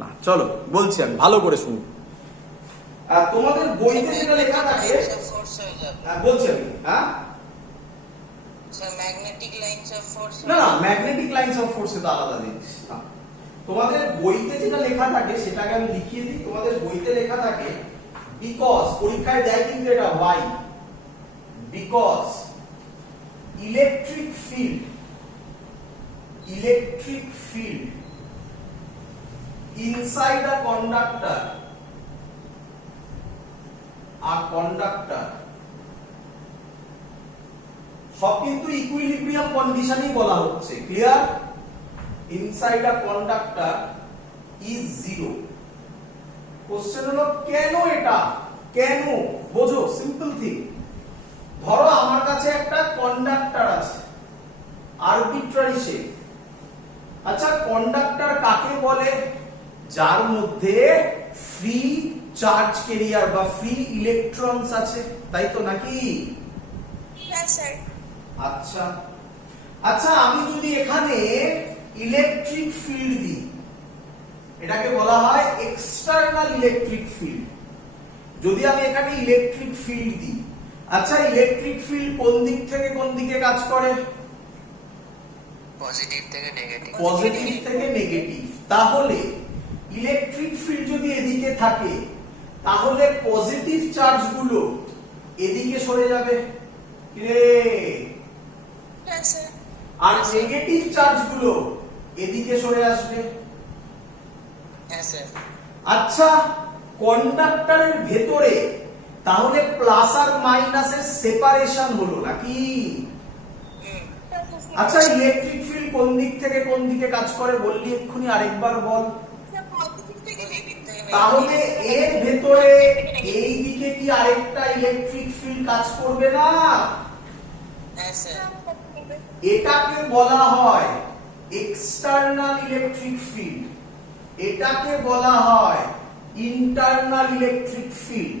না, চলো বলছি আমি, ভালো করে শুনুন। তোমাদের বইতে যেটা লেখা থাকে, বলছি আমি, হ্যাঁ ম্যাগনেটিক লাইনস অফ ফোর্স। না না, ম্যাগনেটিক লাইনস অফ ফোর্স তো আলাদা জিনিস। তোমাদের বইতে যেটা লেখা থাকে সেটাকে আমি লিখিয়ে দিই। তোমাদের বইতে লেখা থাকে বিকজ, পরীক্ষায় দেয় কিন্তু এটা why, because electric field inside a conductor সব কিন্তু ইকুইলিব্রিয়াম কন্ডিশনই বলা হচ্ছে, clear? Inside a conductor is zero. Question হলো কেন এটা, কেন? বোঝো, সিম্পল থিং। ধরো আমার কাছে একটা কন্ডাক্টর আছে, আরবিট্রারি শেপ। আচ্ছা, কন্ডাক্টর কাকে বলে? যার মধ্যে ফ্রি চার্জ ক্যারিয়ার বা ফ্রি ইলেকট্রনস আছে, তাই তো নাকি? হ্যাঁ স্যার। আচ্ছা আচ্ছা, আমি যদি এখানে ইলেকট্রিক ফিল্ড দিই, এটাকে বলা হয় এক্সটার্নাল ইলেকট্রিক ফিল্ড। যদি আমি এখানে ইলেকট্রিক ফিল্ড দিই, আচ্ছা ইলেকট্রিক ফিল্ড কোন দিক থেকে কোন দিকে কাজ করে? পজিটিভ থেকে নেগেটিভ। পজিটিভ থেকে নেগেটিভ। তাহলে ইলেকট্রিক ফিল্ড যদি এদিকে থাকে, তাহলে পজিটিভ চার্জ গুলো এদিকে সরে যাবে, আর নেগেটিভ চার্জ গুলো এদিকে সরে আসবে। আচ্ছা, কন্ডাক্টরের ভেতরে তাহলে প্লাস আর মাইনাসের সেপারেশন হলো নাকি? আচ্ছা, ইলেকট্রিক ফিল্ড কোন দিক থেকে কোন দিকে কাজ করে বললি এক্ষুনি, আরেকবার বল। তাহলে এর ভেতরে এই দিকে কি আরেকটা ইলেকট্রিক ফিল্ড কাজ করবে না? এটাকে বলা হয় এক্সটার্নাল ইলেকট্রিক ফিল্ড, এটাকে বলা হয় internal electric field.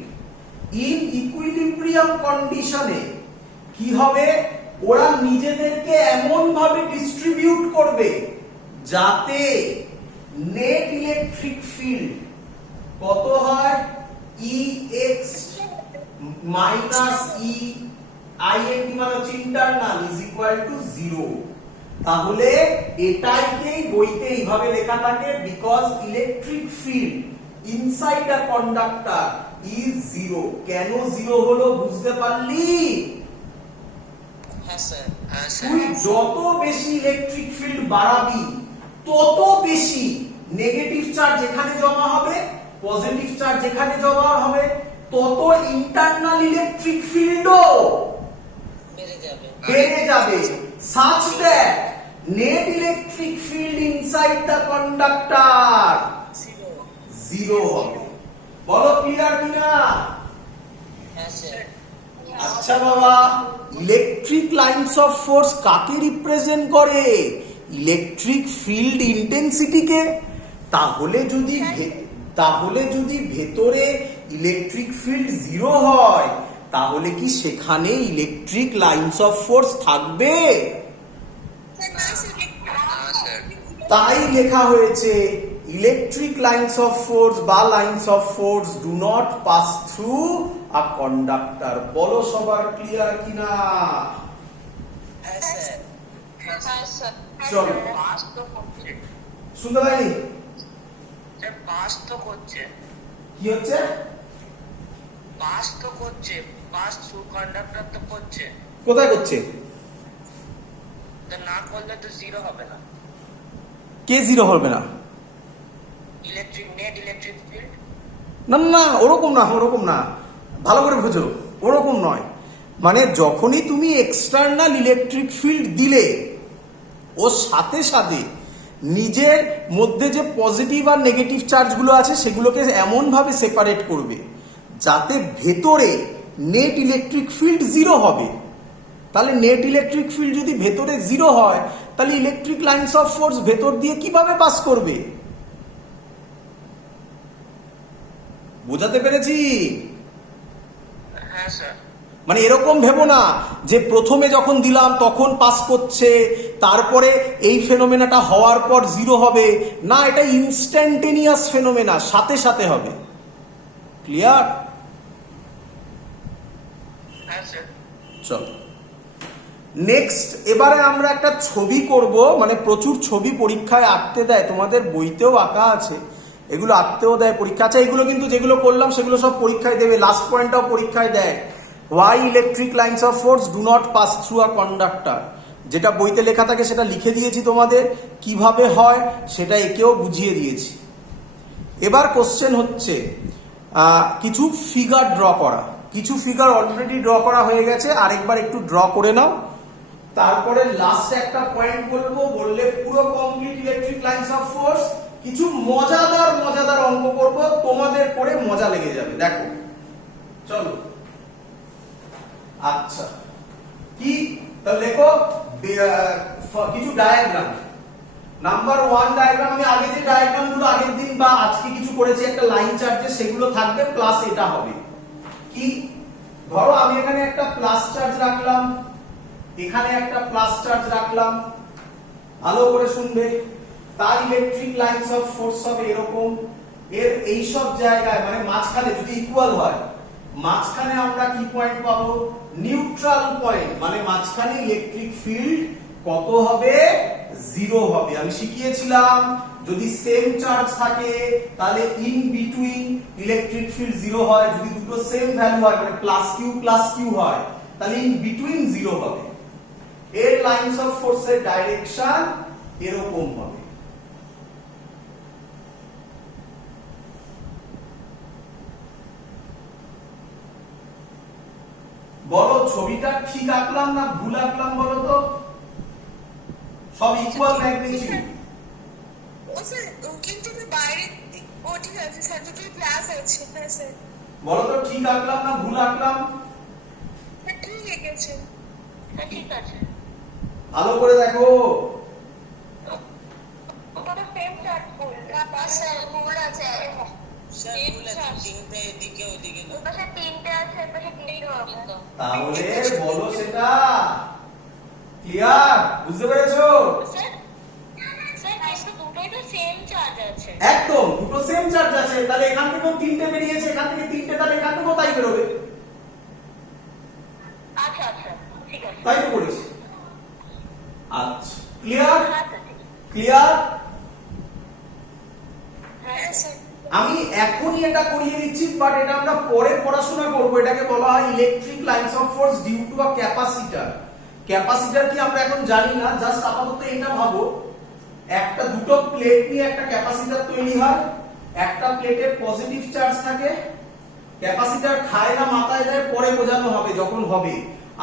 In equilibrium কন্ডিশনে কি হবে? ওরা নিজেদেরকে এমন ভাবে ডিস্ট্রিবিউট করবে যাতে নেট ইলেকট্রিক ফিল্ড কত হয়? EX মাইনাস E INT মানে হচ্ছে ইন্টারনাল ইজ ইকুয়াল টু 0। তাহলে এটাইকেই বইতে এইভাবে লেখা থাকে, because electric field inside a conductor is 0। কেন 0 হলো বুঝতে পারলি? হ্যাঁ স্যার। তুই যত বেশি ইলেকট্রিক ফিল্ড বাড়াবি, তত বেশি নেগেটিভ চার্জ এখানে জমা হবে, পজিটিভ চার্জ এখানে জমা হবে, তত ইন্টারনাল ইলেকট্রিক ফিল্ডও বেড়ে যাবে, such that net electric field inside the conductor 0 হবে। বলো ক্লিয়ার কিনা? হ্যাঁ স্যার। আচ্ছা বাবা, ইলেকট্রিক লাইনস অফ ফোর্স কাকে রিপ্রেজেন্ট করে? ইলেকট্রিক ফিল্ড ইন্টেন্সিটিকে। তাহলে যদি ভেতরে ইলেকট্রিক ফিল্ড 0 হয়, তাহলে কি সেখানে ইলেকট্রিক লাইনস অফ ফোর্স থাকবে? তাই লেখা হয়েছে ইলেকট্রিক লাইনস অফ ফোর্স বা lines of force do not pass through a conductor. বলো সবার ক্লিয়ার কিনা? চলো, শুনতে পাইনি? পাস তো করছে। কি হচ্ছে? পাস তো করছে, পাস থ্রু কন্ডাক্টর তো করছে। কোথায় করছে? তো না করলে তো 0 হবে না। কে 0 হবে না? Net electric field. না না, ওরকম না, ভালো করে বুঝো, ওরকম নয়। মানে যখনই তুমি এক্সটার্নাল ইলেকট্রিক ফিল্ড দিলে, ওর সাথে সাথে নিজের মধ্যে যে পজিটিভ আর নেগেটিভ চার্জগুলো আছে সেগুলোকে এমন ভাবে সেপারেট করবে যাতে ভেতরে নেট ইলেকট্রিক ফিল্ড 0 হবে। তাহলে নেট ইলেকট্রিক ফিল্ড যদি ভেতরে 0 হয়, তাহলে ইলেকট্রিক লাইনস অফ ফোর্স ভেতর দিয়ে কিভাবে পাস করবে? বোঝাতে পেরেছি? হ্যাঁ স্যার। মানে এরকম ভেবো না যে প্রথমে যখন দিলাম তখন পাস করছে, তারপরে এই ফেনোমেনাটা হওয়ার পর জিরো হবে না। এটা ইনস্ট্যান্টেনিয়াস ফেনোমেনা, সাথে সাথে হবে। ক্লিয়ার? হ্যাঁ স্যার। চলো নেক্সট, এবারে আমরা একটা ছবি করব, মানে প্রচুর ছবি পরীক্ষায় আঁকতে দেয়, তোমাদের বইতেও আঁকা আছে, এগুলো আঁকতেও দেয় পরীক্ষা। আচ্ছা এগুলো কিন্তু যেগুলো করলাম সেগুলো সব পরীক্ষায় দেবে, লাস্ট পয়েন্টটাও পরীক্ষায় দেয়। Why electric lines of force do not pass through a conductor, যেটা বইতে লেখা থাকে সেটা লিখে দিয়েছি তোমাদের, কিভাবে হয় সেটা একেও বুঝিয়ে দিয়েছি। এবার কোশ্চেন হচ্ছে কিছু ফিগার ড্র করা। কিছু ফিগার অলরেডি ড্র করা হয়ে গেছে, আরেকবার একটু ড্র করে নাও, তারপরে লাস্টে একটা পয়েন্ট বলবো, বললে পুরো complete electric lines of force. কিছু মজাদার মজাদার অঙ্ক করব, তোমাদের করে মজা লেগে যাবে। দেখো চলো। আচ্ছা কি তাহলে দেখো কিছু ডায়াগ্রাম। নাম্বার 1 ডায়াগ্রাম, আমি আগে যে ডায়াগ্রাম গুলো আগের দিন বা আজকে কিছু করেছি একটা লাইন চার্জে, সেগুলো থাকবে, প্লাস এটা হবে কি, ধরো আমি এখানে একটা প্লাস চার্জ রাখলাম, এখানে একটা প্লাস চার্জ রাখলাম, ভালো করে শুনবে। তার ইলেকট্রিক লাইন্স অফ ফোর্স হবে এরকম। এর এই সব জায়গায় মানে মাঝখানে যদি ইকুয়াল হয়, মাঝখানে আমরা কি পয়েন্ট পাবো, নিউট্রাল পয়েন্ট, মানে মাঝখানে ইলেকট্রিক ফিল্ড কত হবে, জিরো হবে। আমি শিখিয়েছিলাম যদি সেম চার্জ থাকে তাহলে in between electric field zero হয়, যদি দুটো সেম ভ্যালু হয় মানে প্লাস কিউ হয় তাহলে ইন বিটুইন জিরো হবে। এর লাইন্স অফ ফোর্সের ডাইরেকশন এরকম হবে। বলো ছবিটা ঠিক আঁকলাম না ভুল আঁকলাম বলো তো? সব ইকুয়াল ম্যাগনিটিউড। ও স্যার কিন্তু বাইরে ও ঠিক আছে স্যার, দুটোই প্লাস আছে। হ্যাঁ স্যার বলো তো ঠিক আঁকলাম না ভুল আঁকলাম? ঠিক আছে। হ্যাঁ ঠিক আছে। ভালো করে দেখো। ওটা সেম চার্জ বল না স্যার, ভুল আছে। স্যার ভুল আছে, তিনটে এদিকে ওদিকে তো। ওটা তিনটে আছে, ওটা তিনটে হবে। তাহলে বলো সেটা ক্লিয়ার, বুঝতে পেরেছো? স্যার কিন্তু দুটোই তো সেম চার্জ আছে। একদম দুটো সেম চার্জ আছে, তাহলে এখান থেকেও তিনটে বেরিয়েছে, এখান থেকে তিনটে, তাহলে এখান থেকেও তাই বেরোবে। আচ্ছা ঠিক আছে। তাই তো করেছি। আচ্ছা ক্লিয়ার ক্লিয়ার। হ্যাঁ স্যার আমি এখনই এটা করিয়ে দিচ্ছি, বাট এটা আমরা পরে পড়াশোনা করব। এটাকে বলা হয় electric lines of force due to a capacitor. Capacitor কি আমরা এখন জানি না, জাস্ট আপাতত এটা ভাবো, একটা দুটো প্লেট নিয়ে একটা ক্যাপাসিটর তৈরি হয়, একটা প্লেটে পজিটিভ চার্জ থাকে, ক্যাপাসিটর খায় না মাথায় দেয়, পরে বোঝানো হবে যখন হবে।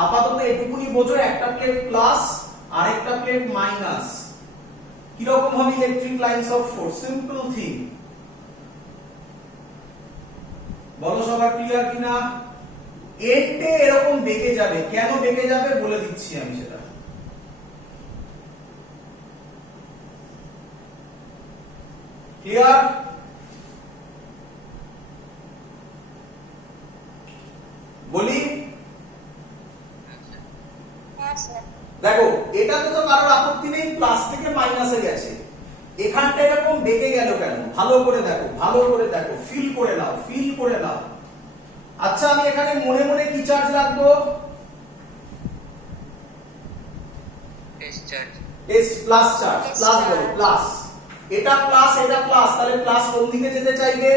আপাতত এটুকুনি বোঝো, একটা প্লেট প্লাস আর একটা প্লেট মাইনাস। কিরকম হবে electric lines of force? Simple thing. বলো সবার ক্লিয়ার কিনা? এন্ডে এরকম বেঁকে যাবে, কেন বেঁকে যাবে বলে দিচ্ছি আমি সেটা। ক্লিয়ার? বলি হ্যাঁ স্যার। দেখো এটাতে তো কারোর আপত্তি নেই, প্লাস থেকে মাইনাসে গেছে, এখানটা এরকম বেঁকে গেল কেন? ভালো করে দেখো, ভালো করে দেখো, ফিল করে নাও, ফিল করে নাও। আচ্ছা আমি এখানে মনে মনে কি চার্জ রাখবো? S charge. S plus charge, plus বলো প্লাস। এটা প্লাস এটা প্লাস, তাহলে প্লাস কোন দিকে যেতে চাইবে?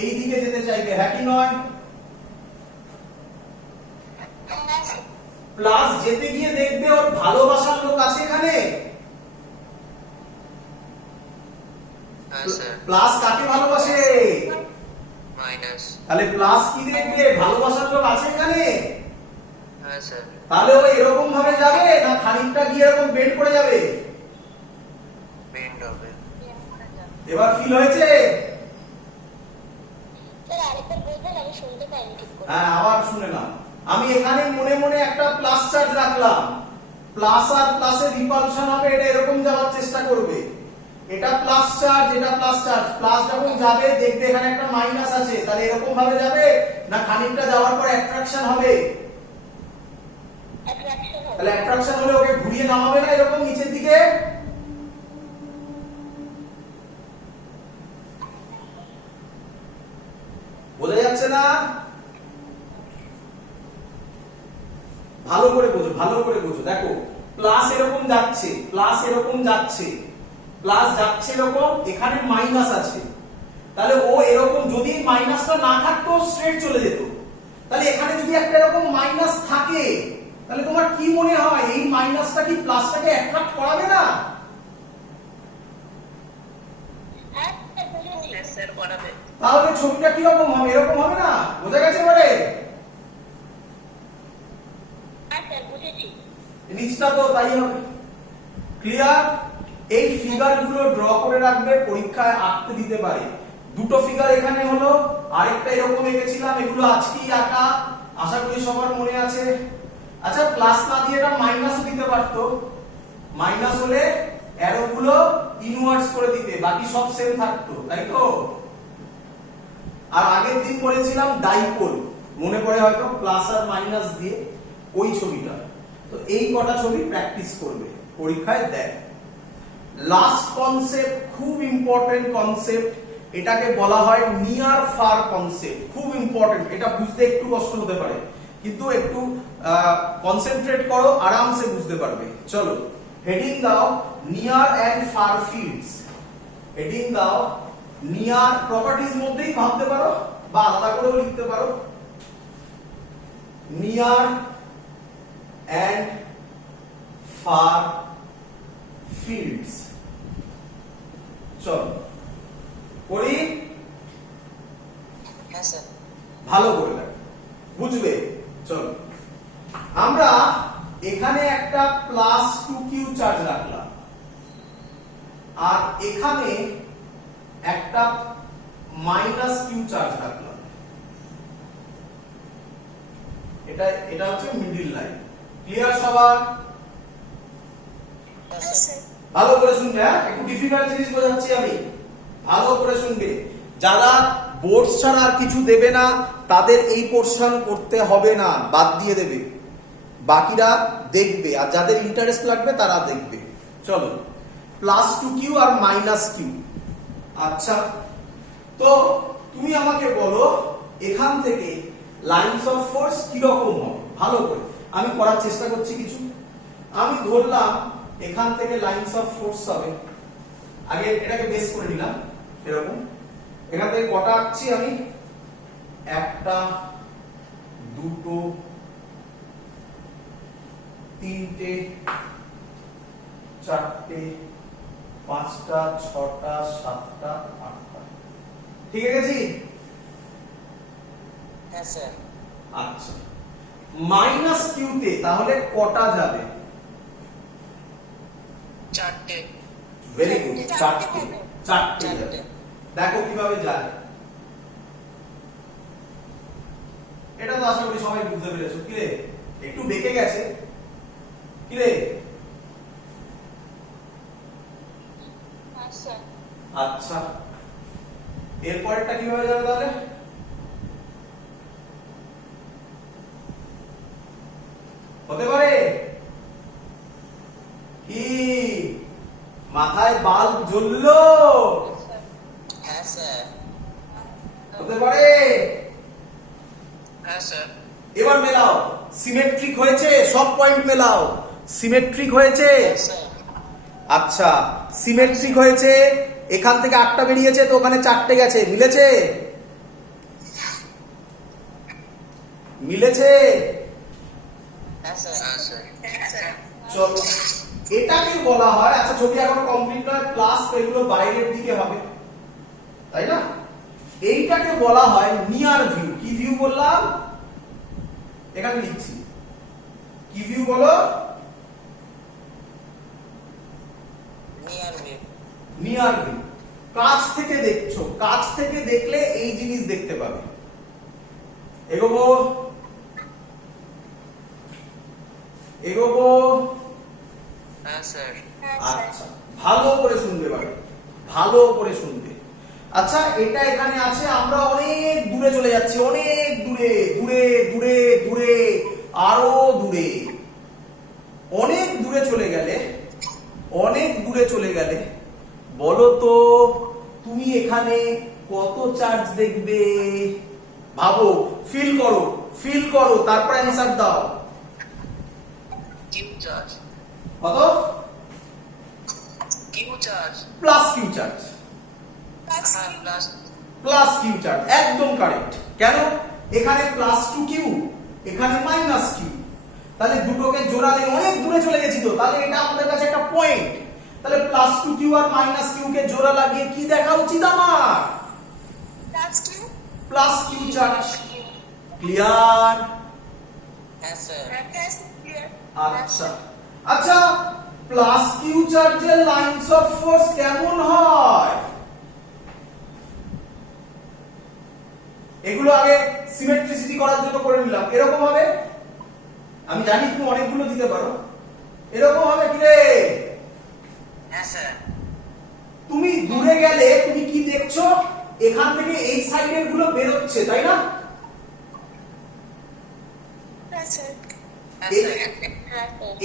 এই দিকে যেতে চাইবে, হ্যাঁ কি নয়? প্লাস যেতে গিয়ে দেখবে ওর ভালোবাসার লোক আছে এখানে। হ্যাঁ স্যার। প্লাস কাকে ভালোবাসে? মাইনাস। তাহলে প্লাস কি দেখবে, ভালোবাসার লোক আছে এখানে। হ্যাঁ স্যার। তাহলে ও এরকম ভাবে যাবে না খানিকটা গিয়ে এরকম বেন্ড করে যাবে? বেন্ড হবে। এবার ফিল হয়েছে? স্যার আরেকবার বলবেন, আমি শুনতে পাইনি ঠিক করে। হ্যাঁ আবার শুনে নাও। আমি এখানে মনে মনে একটা প্লাস চার্জ রাখলাম, প্লাস আর প্লাসের রিপালশন হবে, এটা এরকম যাওয়ার চেষ্টা করবে। এটা প্লাস চার্জ, এটা প্লাস চার্জ, প্লাস যখন যাবে দেখবে এখানে একটা মাইনাস আছে, তাহলে এরকম ভাবে যাবে না খানিকটা যাওয়ার পর অ্যাট্রাকশন হবে? অ্যাট্রাকশন হবে। তাহলে অ্যাট্রাকশন হলে ওকে ঘুরিয়ে নামাবে না এরকম নিচের দিকে? বোঝা যাচ্ছে না? ভালো করে বোঝো, ভালো করে বোঝো। দেখো প্লাস এরকম যাচ্ছে, প্লাস এরকম যাচ্ছে, প্লাস যাচ্ছে এরকম, এখানে মাইনাস আছে। তাহলে ও এরকম, যদি মাইনাসটা না থাকতো স্ট্রেট চলে যেত। তাহলে এখানে যদি একটা এরকম মাইনাস থাকে, তাহলে তোমার কি মনে হয় এই মাইনাসটা কি প্লাসটাকে অ্যাট্রাক্ট করাবে না? হ্যাঁ বুঝেছি। হ্যাঁ স্যার করাবে। তাহলে ছবিটা কি রকম হবে? এরকম হবে না? বোঝা গেছে এবারে? হ্যাঁ স্যার বুঝেছি। নিচটা তো তাই হবে। ক্লিয়ার? এই ফিগারগুলো ড্র করে রাখবে, পরীক্ষায় আঁকতে দিতে পারে। দুটো ফিগার এখানে হলো, আরেকটা এরকম এঁকেছিলাম, এগুলো আজকেই আঁকা, আশা করি সবার মনে আছে। আচ্ছা প্লাস না দিয়ে এটা মাইনাসও দিতে পারতো, মাইনাস হলে অ্যারোগুলো ইনওয়ার্ডস করে দিতে, বাকি সব সেম থাকতো, তাই তো? আর আগের দিন পড়েছিলাম ডাইপোল, মনে পড়ে হয়তো, প্লাস আর মাইনাস দিয়ে ওই ছবিটা। তো এই কটা ছবি প্র্যাকটিস করবে, পরীক্ষায় দেয়। লাস্ট কনসেপ্ট, খুব ইম্পর্টেন্ট কনসেপ্ট, এটাকে বলা হয় নিয়ার ফার কনসেপ্ট। খুব ইম্পর্টেন্ট, এটা বুঝতে একটু কষ্ট হতে পারে, কিন্তু একটু কনসেন্ট্রেট করো, আরামসে বুঝতে পারবে। চলো হেডিং দাও near and far fields. Heading দাও নিয়ার, প্রপার্টিজ মধ্যেই ভাবতে পারো বা আলাদা করেও লিখতে পারো। Near and far fields. চলো করি, হ্যাঁ স্যার। ভালো করে দেখো, বুঝবে। চলো আমরা এখানে একটা প্লাস 2q চার্জ রাখলাম, আর এখানে একটা মাইনাস q চার্জ রাখলাম। এটা হচ্ছে মিডল লাইন। ক্লিয়ার সবার? হ্যাঁ স্যার। ভালো করে শুনবে, হ্যাঁ একটু ডিফিকাল্ট জিনিস বোঝাচ্ছি আমি, ভালো করে শুনবে। যারা বোর্ড ছাড়া আর কিছু দেবে না তাদের এই পোরশন করতে হবে না, বাদ দিয়ে দেবে, বাকিরা দেখবে, আর যাদের ইন্টারেস্ট লাগবে তারা দেখবে। চলো প্লাস 2q আর মাইনাস q। আচ্ছা তো তুমি আমাকে বলো এখান থেকে লাইনস অফ ফোর্স কি রকম হবে। ভালো করে আমি করার চেষ্টা করছি কিছু। আমি ধরলাম এখান থেকে লাইনস অফ ফোর্স হবে, আগে এটাকে বেস করে নিলাম এরকম। এখান থেকে কটা আঁকছি আমি? একটা, দুটো, তিনটে, চারটে, পাঁচটা, ছটা, সাতটা, আটটা। ঠিক আছে? হ্যাঁ স্যার। আচ্ছা মাইনাস কিউতে তাহলে কটা যাবে? চারটে। ভেরি গুড, চারটে। চারটে যাবে। দেখো কিভাবে যায়। এটা তো আশা করি সবাই বুঝতে পেরেছো। কি রে একটু বেঁকে গেছে, কি রে? হ্যাঁ স্যার। আচ্ছা এরপরটা কিভাবে যাবে তাহলে? হতে পারে কি মাথায় বাল্ব জ্বললো? হ্যাঁ স্যার। হতে পারে। হ্যাঁ স্যার। এবার মেলাও, সিমেট্রিক হয়েছে, সব পয়েন্ট মেলাও। সিমেট্রিক হয়েছে? হ্যাঁ স্যার। আচ্ছা সিমেট্রিক হয়েছে, এখান থেকে 8টা বেরিয়েছে তো ওখানে 4টে গেছে, মিলেছে? মিলেছে? হ্যাঁ স্যার। হ্যাঁ স্যার। হ্যাঁ স্যার। চলো এটাকে বলা হয়, আচ্ছা ছবি এখনো কমপ্লিট নয়, প্লাস এগুলো বাইরের দিকে হবে, তাই না? এইটাকে বলা হয় নিয়ার ভিউ। কি ভিউ বললাম? এখানে লিখছি, কি ভিউ বলো? Near view. Near view. কাছ থেকে দেখছো, কাছ থেকে দেখলে এই জিনিস দেখতে পাবে। এগোবো, এগোবো। হ্যাঁ স্যার। হ্যাঁ স্যার। আচ্ছা ভালো করে শুনবে, ভাই ভালো করে শুনবে। আচ্ছা এটা এখানে আছে, আমরা অনেক দূরে চলে যাচ্ছি, অনেক দূরে, দূরে দূরে দূরে, আরো দূরে। অনেক দূরে চলে গেলে বলো তো তুমি এখানে কত চার্জ দেখবে? ভাবো, ফিল করো তারপর অ্যান্সার দাও। Q charge. কত? Q charge. Plus Q charge. হ্যাঁ প্লাস। প্লাস কিউ চার্জ, একদম কারেক্ট। কেন? এখানে প্লাস টু কিউ, এখানে মাইনাস কিউ, তাহলে দুটোকে জোড়ালে অনেক দূরে চলে গেছি তো, তাহলে এটা আমাদের কাছে একটা পয়েন্ট। তাহলে প্লাস টু কিউ আর মাইনাস কিউ কে জোড়া লাগিয়ে কি দেখা উচিত আমার? Plus Q charge. ক্লিয়ার? হ্যাঁ স্যার। আচ্ছা আচ্ছা, প্লাস কিউ চার্জের লাইনস অফ ফোর্স কেমন হয়? এগুলো আগে সিমেট্রিসিটি করার জন্য করে নিলাম। এরকম হবে, আমি জানি তুমি অনেকগুলো দিতে পারো। এরকম হবে কি রে? হ্যাঁ স্যার। তুমি দূরে গেলে তুমি কি দেখছো? এখান থেকে এই সাইডের গুলো বেরোচ্ছে, তাই না?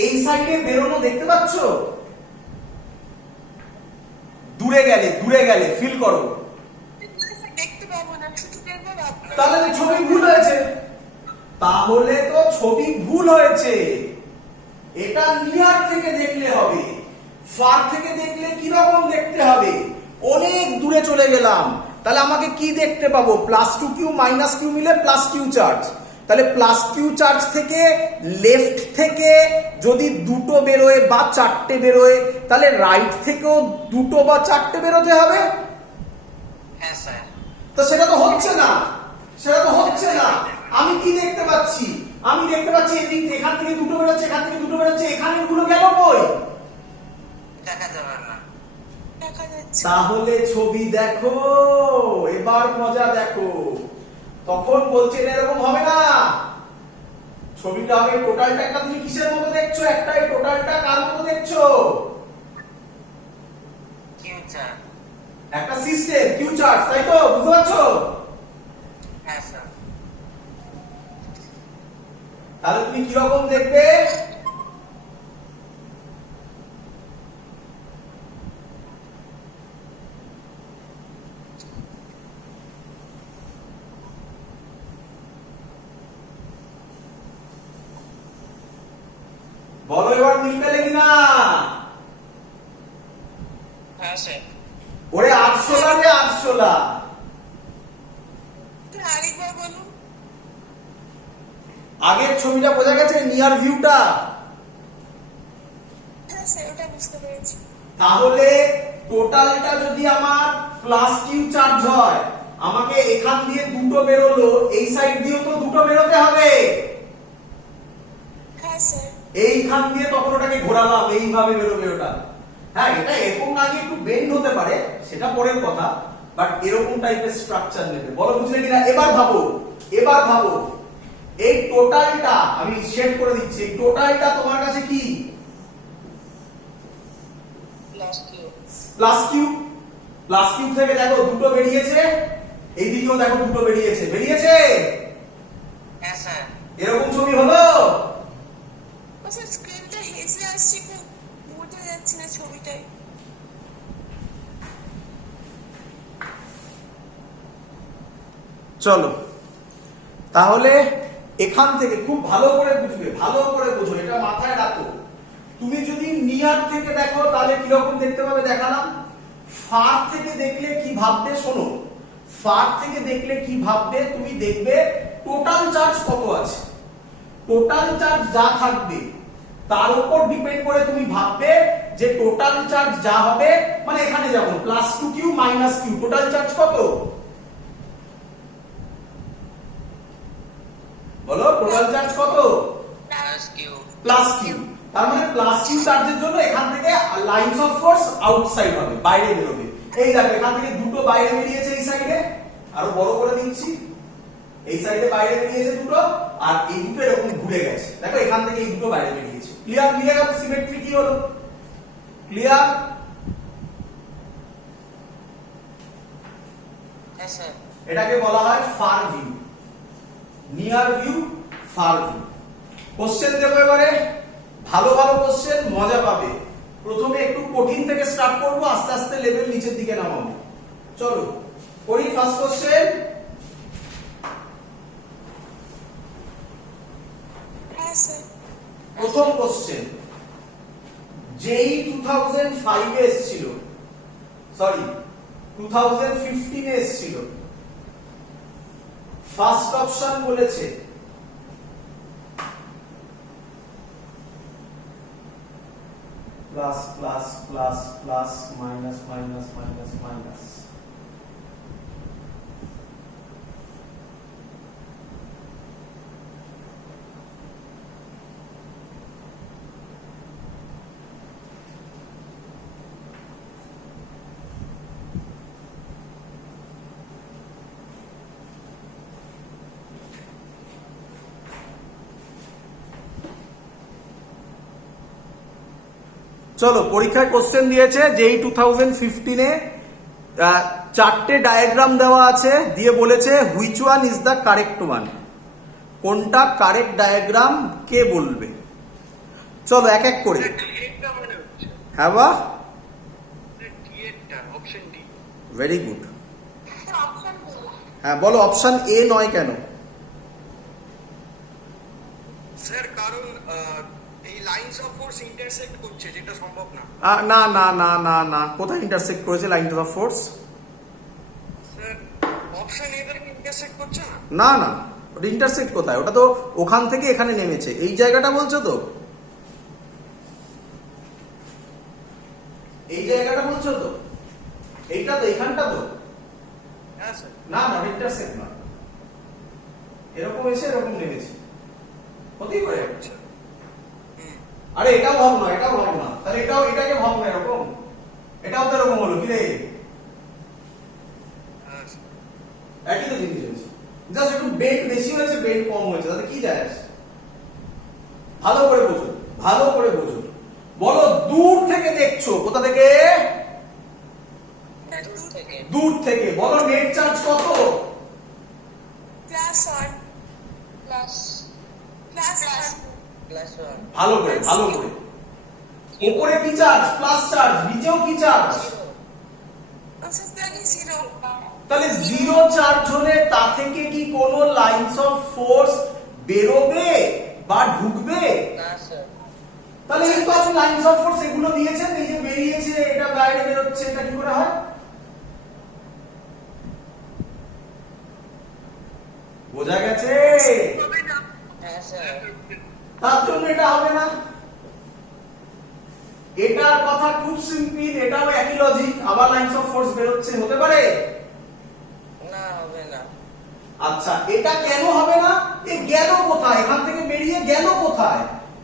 এই সাইডে বেরোনো দেখতে পাচ্ছ? দূরে গেলে ফিল করো। তাহলে তো ছবি ভুল হয়েছে। এটা নিয়ার থেকে দেখলে হবে, ফার থেকে দেখলে কি রকম দেখতে হবে? অনেক দূরে চলে গেলাম, তাহলে আমাকে কি দেখতে পাবো? Plus two Q minus Q মিলে প্লাস কিউ চার্জ। তাহলে প্লাস কিউ চার্জ থেকে লেফট থেকে যদি দুটো বেরোয় বা চারটে বেরোয়, তাহলে রাইট থেকেও দুটো বা চারটে বেরোতে হবে। হ্যাঁ স্যার। তো সেটা তো হচ্ছে না। আমি কি দেখতে পাচ্ছি? আমি দেখতে পাচ্ছি এদিক এখান থেকে দুটো বেরোচ্ছে, এখান থেকে দুটো বেরোচ্ছে, এখানের গুলো গেল কই? দেখা যাবে না। তাহলে ছবি দেখো, এবার মজা দেখো। তখন বলছেন এরকম হবে না, ছবিটা হবে টোটালটা একটা তুমি কিসের মতো দেখছো? একটা এই টোটালটা কার মতো দেখছো? Q charge. একটা সিস্টেম কিউ চার্জ, তাই তো? বুঝতে পারছো? হ্যাঁ স্যার। তাহলে তুমি কি রকম দেখবে? বলো এবার মিল পেলে কিনা? হ্যাঁ স্যার। ওরে 800 রে 800। আগের ছবিটা বোঝা গেছে, নিয়ার ভিউটা? তাহলে টোটালটা যদি আমার প্লাস কিউ চার্জ হয়, আমাকে এখান দিয়ে দুটো বেরোলো, এই সাইড দিয়েও তো দুটো বেরোতে হবে। এইখান দিয়ে তখন ওটাকে ঘোরালাম, এইভাবে বেরোবে ওটা। হ্যাঁ, এটা এরকম না গিয়ে একটু বেন্ড হতে পারে, সেটা পরের কথা, বাট এরকম টাইপের স্ট্রাকচার নেবে। বলো বুঝলে কিনা? এবার ভাবো এই টোটালটা আমি শেড করে দিচ্ছি। এই টোটালটা তোমার কাছে কি? প্লাস কিউ থেকে দেখো দুটো বেরিয়েছে, এইদিকেও দেখো দুটো বেরিয়েছে। হ্যাঁ স্যার। এরকম ছবি হলো? চলো তাহলে এখান থেকে খুব ভালো করে বোঝো, এটা মাথায় রাখো। তুমি যদি নিয়ার থেকে দেখো তাহলে কিরকম দেখতে পাবে দেখালাম। ফার থেকে দেখলে কি ভাববে শোনো। ফার থেকে দেখলে কি ভাববে? তুমি দেখবে টোটাল চার্জ কত আছে। টোটাল চার্জ যা থাকবে তার উপর ডিপেন্ড করে তুমি ভাববে যে টোটাল চার্জ যা হবে, মানে এখানে যেমন plus two Q minus Q, total charge কত? বলো টোটাল চার্জ কত? Plus Q. তার মানে প্লাস কিউ চার্জের জন্য এখান থেকে লাইনস অফ ফোর্স আউটসাইড হবে, বাইরে বেরোবে। এই দেখো এখান থেকে দুটো বাইরে বেরিয়েছে, এই সাইডে আরো বড় করে দিচ্ছি, এই সাইডে বাইরে বেরিয়েছে দুটো, আর এই দুটো এরকম ঘুরে গেছে। দেখো এখান থেকে এই দুটো বাইরে বেরিয়েছে। ক্লিয়ার? মিলে গেল? সিমেট্রি কি হলো? ক্লিয়ার? হ্যাঁ স্যার। এটাকে বলা হয় far view, near view, far view. Question দেবো এবারে, ভালো ভালো কোশ্চেন মজা পাবে। প্রথমে একটু কঠিন থেকে স্টার্ট করব, আস্তে আস্তে লেভেল নিচের দিকে নামাবো। চলো করি ফার্স্ট কোশ্চেন। হ্যাঁ স্যার। প্রথম কোশ্চেন, যেই 2005 এ এসেছিল, সরি 2015 এ এসেছিল, ফার্স্ট অপশন বলেছে plus plus plus plus minus minus minus minus. চলো পরীক্ষায় কোশ্চেন দিয়েছে যেই 2015 এ চারটে ডায়াগ্রাম দেওয়া আছে, দিয়ে বলেছে which one is the correct one, কোনটা কারেক্ট ডায়াগ্রাম কে বলবে। চলো এক এক করে। হ্যাঁ বা ভেরি গুড। স্যার অপশন দিন। হ্যাঁ বলো, অপশন এ নয় কেন? স্যার কারণ এই লাইনস অফ ফোর্স ইন্টারসেক্ট করছে, যেটা সম্ভব না। না না না না না, কোথায় ইন্টারসেক্ট করেছে line of force? Sir option A দ্বারা ইন্টারসেক্ট করছে না। না না, ওটা ইন্টারসেক্ট কোথায়? ওটা তো ওখান থেকে এখানে নেমেছে, এই জায়গাটা বলছো তো? এই জায়গাটা বলছো তো? এইটা তো, এইখানটা তো? হ্যাঁ স্যার। না না, ইন্টারসেক্ট না, এরকম এসে এরকম নেমেছে, হতেই পারে। আরে এটাও ভাব না, এটাও ভাব না, তাহলে এটাও এটাকে ভাব না এরকম, এটাও তো এরকম হলো কি রে? একই তো জিনিস হয়েছে, জাস্ট একটু বেড বেশি হয়েছে, বেড কম হয়েছে, তাতে কি যায় আসে? ভালো করে বোঝো, ভালো করে বোঝো। বলো, দূর থেকে দেখছো, কোথা থেকে? দূর থেকে। বলো নেট চার্জ কত? Plus 1 plus plus 1। ভালো করে, ভালো করে। উপরে কি চার্জ? Plus charge. নিচেও কি চার্জ? আচ্ছা তাহলে 0। তাহলে জিরো চার্জ হলে তা থেকে কি কোনো লাইনস অফ ফোর্স বেরোবে বা ঢুকবে? না স্যার। তাহলে এই তো আপনি লাইনস অফ ফোর্স এগুলো দিয়েছেন, এই যে বেরিয়েছে, এটা বাইরে বেরোচ্ছে, এটা কি করে হয়? বোঝা গেছে? হবে না। হ্যাঁ স্যার। তার জন্য এটা হবে না। এটার কথা খুব সিম্পল, এটাও একই লজিক, আবার লাইনস অফ ফোর্স বেরোচ্ছে, হতে পারে? না হবে না। আচ্ছা, এটা কেন হবে না? এ গেল কোথায়? এখান থেকে বেরিয়ে গেল কোথায়?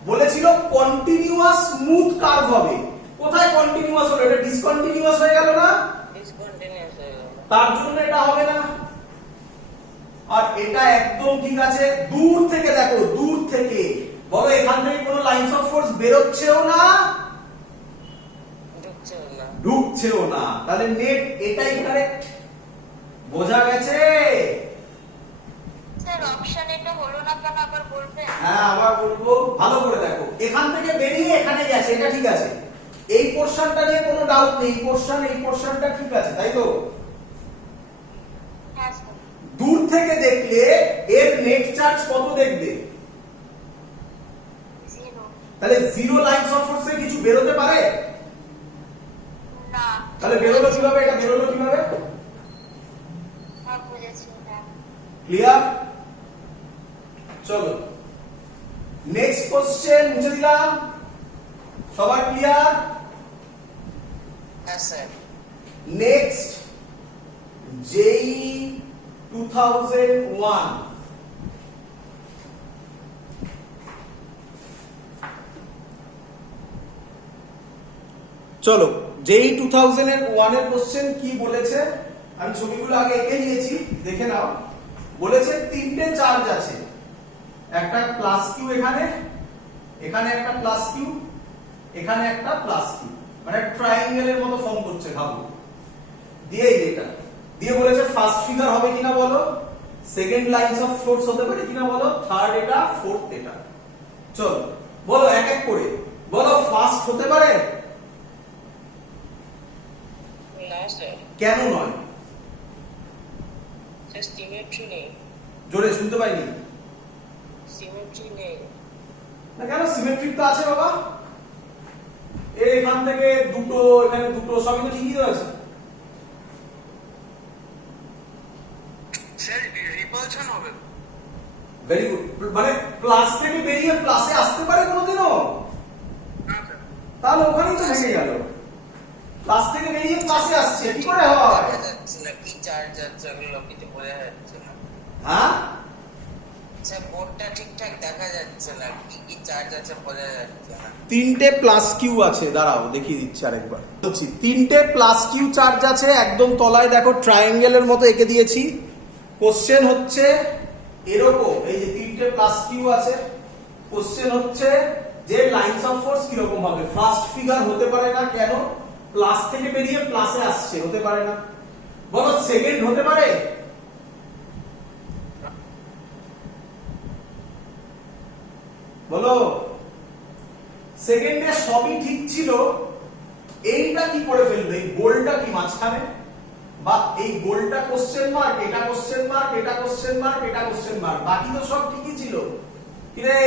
বলেছিল কন্টিনিউয়াস স্মুথ কার্ভ হবে। কোথায় কন্টিনিউয়াস হলো? এটা ডিসকন্টিনিউয়াস হয়ে গেল না? ডিসকন্টিনিউয়াস হয়ে গেল। তার জন্য এটা হবে না। আর এটা একদম ঠিক আছে। দূর থেকে দেখো, দূর থেকে বলো, এখান থেকে কোনো লাইনস অফ ফোর্স বেরোচ্ছেও না, ঢুকছেও না। ঢুকছেও না। তাহলে নেট এটাই কারেক্ট। বোঝা গেছে? স্যার অপশন এটা হলো না কেন আবার বলবেন? হ্যাঁ আবার বলবো, ভালো করে দেখো। এখান থেকে বেরিয়ে এখানে গেছে, এটা ঠিক আছে। এই পোরশনটা নিয়ে কোনো ডাউট নেই, এই পোরশনটা ঠিক আছে, তাই তো? হ্যাঁ স্যার। দূর থেকে দেখলে এর নেট চার্জ কত দেখবে? 0। তাহলে জিরো লাইনস অফ ফোর্সে কিছু বেরোতে পারে? না। তাহলে বেরোলো কিভাবে? এটা বেরোলো কিভাবে? হ্যাঁ বুঝেছি। হ্যাঁ। ক্লিয়ার? চলো নেক্সট কোশ্চেন মুছে দিলাম। সবার ক্লিয়ার? হ্যাঁ স্যার। নেক্সট, যেই 2001, চলো যেই 2001 এর কোশ্চেন কি বলেছে, আমি ছবিগুলো আগে এঁকে নিয়েছি, দেখে নাও। বলেছে তিনটে চার্জ আছে, একটা প্লাস কিউ, এখানে এখানে একটা প্লাস কিউ, এখানে একটা প্লাস কিউ, মানে ট্রায়াঙ্গেলের মতো ফর্ম করছে, ভাবো। দিয়ে এটা দিয়ে বলেছে ফার্স্ট ফিগার হবে কিনা বলো, সেকেন্ড লাইনস অফ ফোর্স হতে পারে কিনা বলো, থার্ড এটা, ফোর্থ এটা। চলো বলো এক এক করে বলো। ফার্স্ট হতে পারে? না স্যার, কেন নয়? স্যার সিমেট্রি নেই। জোরে শুনতে পাইনি। সিমেট্রি নেই। না কেন? সিমেট্রিক তো আছে বাবা। এখান থেকে দুটো, এখানে দুটো, সবই তো ঠিকই তো আছে। স্যার রিপালশন হবে। Very good. মানে প্লাস থেকে বেরিয়ে প্লাসে আসতে পারে কোনোদিনও? না স্যার। তাহলে ওখানেই তো ভেঙে গেল। প্লাস থেকে বেরিয়ে প্লাসে আসছে, কি করে হয়? দেখা যাচ্ছে না কি চার্জ আছে, ওগুলো কিছু বোঝা যাচ্ছে না। হ্যাঁ, স্যার বোর্ডটা ঠিকঠাক দেখা যাচ্ছে না, কি কি চার্জ আছে বোঝা যাচ্ছে না। তিনটে প্লাস কিউ আছে, দাঁড়াও দেখিয়ে দিচ্ছি আরেকবার। বলছি তিনটে প্লাস কিউ চার্জ আছে, একদম তলায় দেখো ট্রায়াঙ্গেলের মতো এঁকে দিয়েছি। কোশ্চেন হচ্ছে এরকম, এই যে তিনটে প্লাস কিউ আছে। কোশ্চেন হচ্ছে যে লাইনস অফ ফোর্স কিরকম হবে। ফার্স্ট ফিগার হতে পারে না, কেন? প্লাস থেকে বেরিয়ে প্লাসে আসছে, হতে পারে না। বলো সেকেন্ড হতে পারে? বলো। সেকেন্ডে সবই ঠিক ছিল, এইটা কি করে ফেলবে? এই গোলটা কি মাঝখানে? বা এই গোলটা কোশ্চেন মার্ক, এটা কোশ্চেন মার্ক, এটা কোশ্চেন মার্ক, এটা কোশ্চেন মার্ক, বাকি তো সব ঠিকই ছিল। কি রে,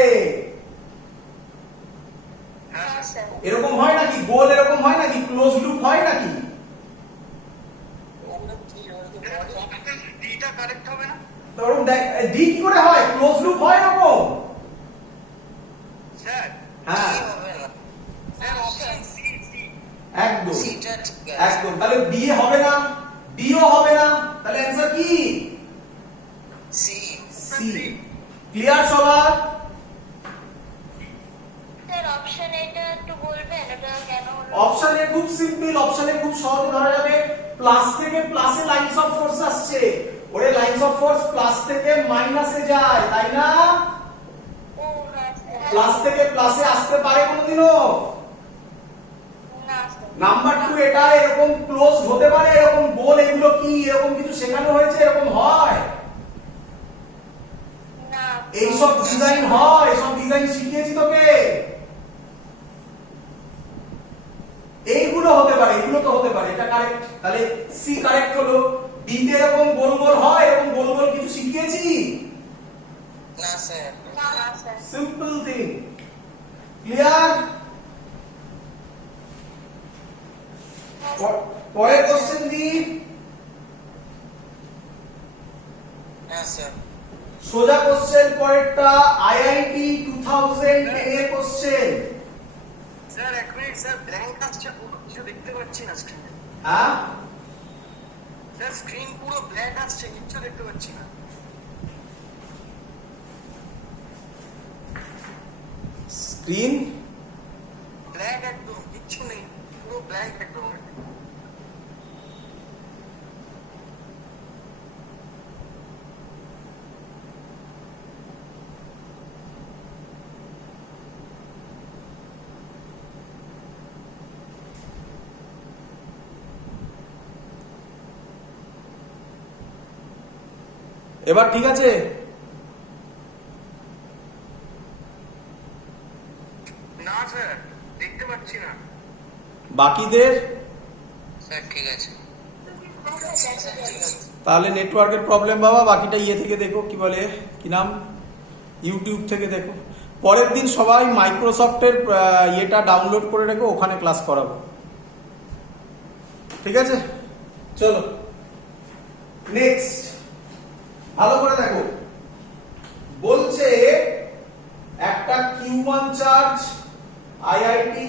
হ্যাঁ স্যার। এরকম হয় নাকি? গোল এরকম হয় নাকি? ক্লোজ লুপ হয় নাকি? ওগুলো কি বলতে ডিটা কারেক্ট হবে না তো ওরকম দেখ, ডি কি করে হয়? ক্লোজ লুপ হয় এরকম? স্যার? হ্যাঁ হবে না। Sir option C C. একদম সিটা ঠিক আছে। একদম। তাহলে বি হবে না, ডিও হবে না, তাহলে অ্যান্সার কি? সি। সি। ক্লিয়ার সবার? স্যার অপশন এটা একটু বলবেন, এটা কেন হলো? অপশনে খুব সিম্পল, অপশনে খুব সহজে ধরা যাবে। প্লাস থেকে প্লাসে লাইনস অফ ফোর্স আসছে, ওরে লাইনস অফ ফোর্স প্লাস থেকে মাইনাসে যায়, তাই না? ও না স্যার। প্লাস থেকে প্লাসে আসতে পারে কোনোদিনও? না স্যার। নাম্বার 2 এটা এরকম ক্লোজ হতে পারে, এরকম গোল, এগুলো কি এরকম কিছু শেখানো হয়েছে? এরকম হয়? না। এই সব ডিজাইন হয়, সব ডিজাইন শিখিয়েছি তোকে। এইগুলো হতে পারে, এগুলো তো হতে পারে, এটা কারেক্ট। তাহলে সি কারেক্ট হলো। ডি তে এরকম গোল গোল হয়, এরকম গোল গোল কিছু শিখিয়েছি? না স্যার। না স্যার। Simple thing. ক্লিয়ার? পরের কোশ্চেন দি। হ্যাঁ স্যার। সোজা কোশ্চেন পরেরটা, আইআইটি 2010 এর কোশ্চেন। স্যার এক মিনিট স্যার, ব্ল্যাঙ্ক আসছে, পুরো কিছু দেখতে পাচ্ছি না স্ক্রিনে। হ্যাঁ, স্যার স্ক্রিন পুরো ব্ল্যাক আসছে, কিচ্ছু দেখতে পাচ্ছি না। স্ক্রিন ব্ল্যাক একদম, কিচ্ছু নেই, পুরো ব্ল্যাঙ্ক একদম। এবার ঠিক আছে? না স্যার, দেখতে পাচ্ছি না। বাকিদের স্যার ঠিক আছে। তাহলে নেটওয়ার্কের প্রবলেম বাবা, বাকিটা ইয়ে থেকে দেখো, কি বলে, কি নাম, ইউটিউব থেকে দেখো। পরের দিন সবাই মাইক্রোসফটের ইয়েটা ডাউনলোড করে রেখো, ওখানে ক্লাস করাবো। ঠিক আছে, চলো নেক্সট। ভালো করে দেখো, বলছে একটা কিউ1 চার্জ আইআইটি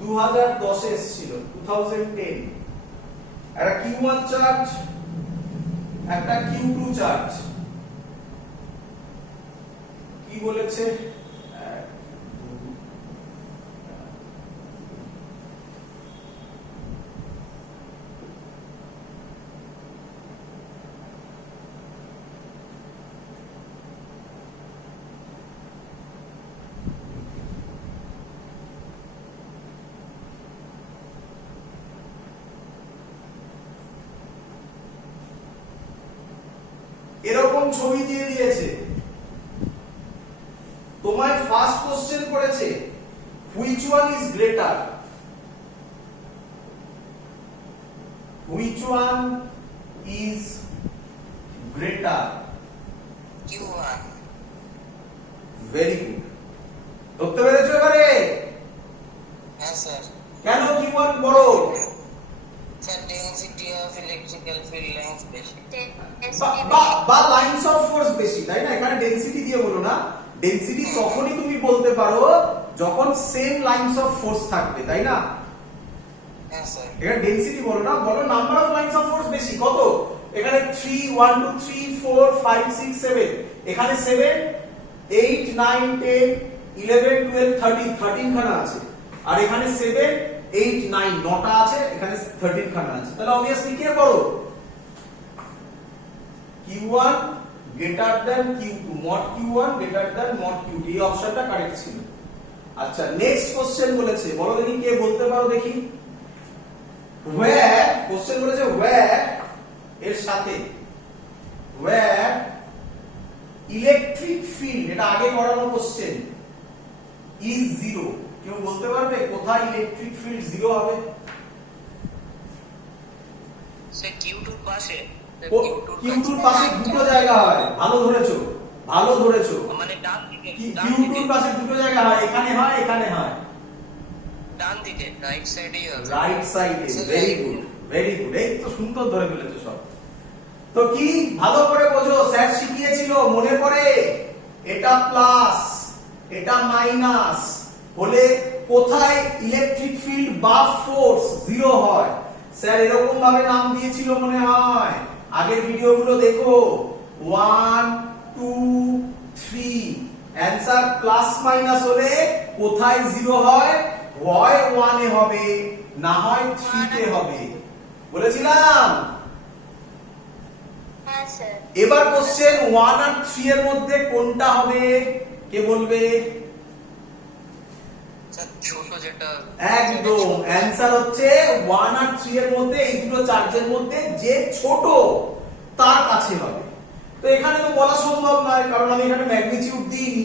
2010 এসেছিল, 2010। একটা কিউ1 চার্জ, একটা কিউ2 চার্জ। কি বলেছে? এরকম ছবি দিয়ে দিয়েছে, তোমায় ফার্স্ট কোশ্চেন করেছে which one is greater, which one is greater, Q1. Very good. ধরতে পেরেছো এবারে? হ্যাঁ স্যার। কেন Q1 বড়? Sir density of electrical field lines বেশি। বা লাইনস অফ ফোর্স বেশি, তাই না? এখানে ডেনসিটি দিয়ে বলো না, ডেনসিটি তখনই তুমি বলতে পারো যখন সেম লাইনস অফ ফোর্স থাকবে, তাই না? হ্যাঁ স্যার। এখানে ডেনসিটি বলো না, বলো number of lines of force বেশি। কত? এখানে 3 1 2 3 4 5 6 7, এখানে 7 8 9 10 11 12 13 13 খানা আছে, আর এখানে 7 8 9 9টা আছে, এখানে 13 খানা আছে। তাহলে obviously কে বড়? Q1 greater than Q2, mod Q1 greater than mod Q2, এই অপশনটা কারেক্ট ছিল। আচ্ছা, নেক্সট কোশ্চেন বলেছে, বলো দেখি কে বলতে পারো দেখি। where, কোশ্চেন বলেছে where এর সাথে where ইলেকট্রিক ফিল্ড, এটা আগে করানো কোশ্চেন, ইজ জিরো। কেউ বলতে পারবে কোথায় ইলেকট্রিক ফিল্ড জিরো হবে? স্যার Q2 পাশে। কিউটুর পাশে দুটো জায়গা হয়, ভালো ধরেছো, ভালো ধরেছো। মানে ডান দিকে। কিউটুর পাশে দুটো জায়গা হয়, এখানে হয়, এখানে হয়। ডান দিকে, রাইট সাইডেই হবে। রাইট সাইডে, ভেরি গুড, ভেরি গুড। এই তো সুন্দর ধরে ফেলেছো সব। তো কি ভালো করে বোঝো, স্যার শিখিয়েছিল মনে পড়ে, এটা প্লাস এটা মাইনাস হলে কোথায় ইলেকট্রিক ফিল্ড বা ফোর্স জিরো হয়। স্যার এরকম ভাবে নাম দিয়েছিল মনে হয়, আগের ভিডিওগুলো দেখো। 1 2 3, অ্যানসার প্লাস মাইনাস হলে কোথায় জিরো হয়? হয় 1 এ হবে, না হয় 3 তে হবে, বলেছিলাম। হ্যাঁ স্যার। এবার কোশ্চেন 1 আর 3 এর মধ্যে কোনটা হবে? কে বলবে? স্যার ছোট যেটা। একদম, অ্যানসার হচ্ছে 1 আর 3 এর মধ্যে, এই দুটো চার্জের মধ্যে যে ছোট তার কাছে হবে। তো এখানে তো বলা সম্ভব নয়, কারণ আমি এখানে ম্যাগনিটিউড দিইনি।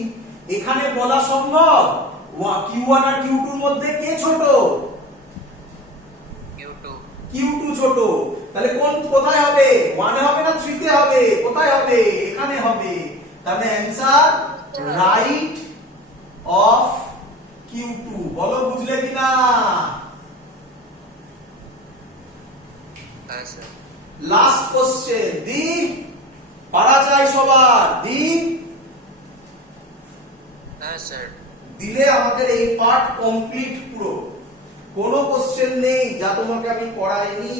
এখানে বলা সম্ভব Q1 আর Q2 এর মধ্যে কে ছোট? Q2। Q2 ছোট। তাহলে কোথায় হবে? 1 এ হবে না 3 তে হবে? কোথায় হবে? এখানে হবে। তাহলে অ্যানসার রাইট অফ Q2। বলো বুঝলে কিনা? হ্যাঁ স্যার। লাস্ট কোশ্চেন দি, পারা চাই সবার, দি। হ্যাঁ স্যার। দিলে আমাদের এই পার্ট কমপ্লিট পুরো। কোনো কোশ্চেন নেই যা তোমাকে আমি করাইনি।